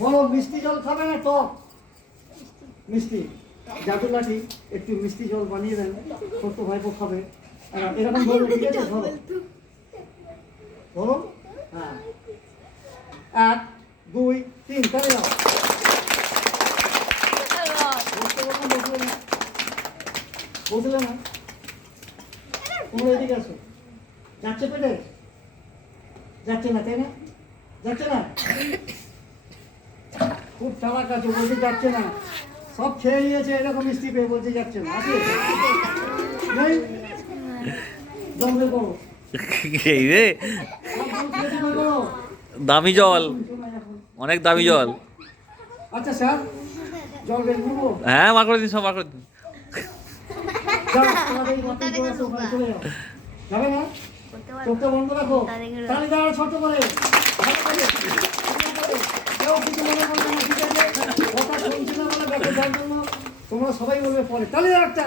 বলো মিষ্টি জল খাবে না টক? মিষ্টি। জাদু লাঠি একটু মিষ্টি জল বানিয়ে দেন, ছোট্ট ভাইপো খাবে। এরকম ধরো, ঠিক আছে? ধরো ধরো। হ্যাঁ, 1 2 3 তাহলে যাও। বুঝলে না? তোমরা এদিকে আসো। যাচ্ছে পেটে? যাচ্ছে না, তাই না? যাচ্ছে না? খুব চালাক আছে, বলছে যাচ্ছে না। সব খেয়ে নিয়েছে, এরকম মিষ্টি পেয়ে বলছে যাচ্ছে না। আছে নেই? জল বের করো। এই রে দামি জল, অনেক দামি জল। আচ্ছা স্যার, জল বের করবো? হ্যাঁ, বার করে দিন, সব বার করে দিন। যাও, তোমাদের এই বাথরুম করে আসো, ওখানে চলে যাও। যাবে না? চোখটা বন্ধ রাখো। তালি দাও ছোট করে। ভালো করে। কেউ কিছু মনে করবে না, ঠিক আছে? কথা শুনছি না বলে দেখো, যার জন্য তোমরা সবাই বলবে পরে। তালি দাও একটা।